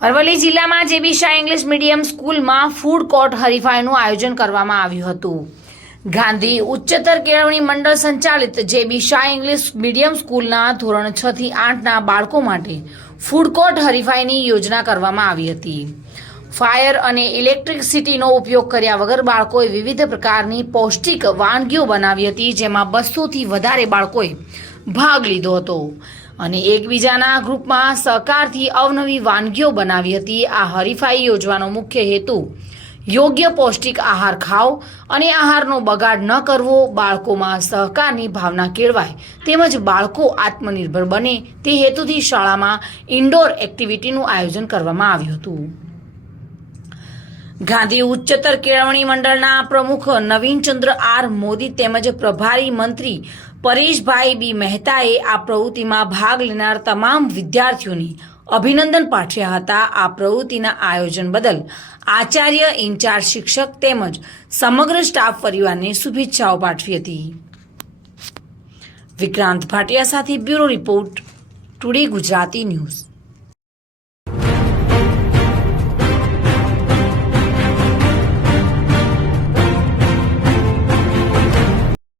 અરવલ્લી જિલ્લામાં જેબી Shah English medium સ્કૂલમાં food court હરીફાઈનું આયોજન કરવામાં આવ્યું હતું. ગાંધી ઉચ્ચતર કેળવણી મંડળ સંચાલિત જેબી શાહ ઇંગ્લિશ મીડિયમ સ્કૂલના ધોરણ 6 થી 8ના બાળકો માટે ફૂડ કોર્ટ હરીફાઈની યોજના કરવામાં આવી હતી. ફાયર અને ઇલેક્ટ્રિસિટીનો ઉપયોગ કર્યા વગર બાળકોએ વિવિધ પ્રકારની પૌષ્ટિક વાનગીઓ બનાવી હતી, જેમાં 200થી વધારે બાળકોએ ભાગ લીધો હતો અને એકબીજાના ગ્રુપમાં સહકારથી અવનવી વાનગીઓ બનાવી હતી. આ હરીફાઈ યોજવાનો મુખ્ય હેતુ યોગ્ય પૌષ્ટિક આહાર ખાઓ અને આહારનો બગાડ ન કરવો, બાળકોમાં સહકારની ભાવના કેળવાય તેમજ બાળકો આત્મનિર્ભર બને તે હેતુથી શાળામાં ઇન્ડોર એક્ટિવિટીનું આયોજન કરવામાં આવ્યું હતું. ગાંધી ઉચ્ચતર કેળવણી મંડળના પ્રમુખ નવીનચંદ્ર આર મોદી તેમજ પ્રભારી મંત્રી પરેશભાઈ બી મહેતાએ આ પ્રવૃત્તિમાં ભાગ લેનાર તમામ વિદ્યાર્થીઓને અભિનંદન પાઠવ્યા હતા. આ પ્રવૃત્તિના આયોજન બદલ આચાર્ય, ઇન્ચાર્જ શિક્ષક તેમજ સમગ્ર સ્ટાફ પરિવારને શુભેચ્છાઓ પાઠવી હતી. વિક્રાંત ભાટિયા સાથે bureau report, today Gujarati news.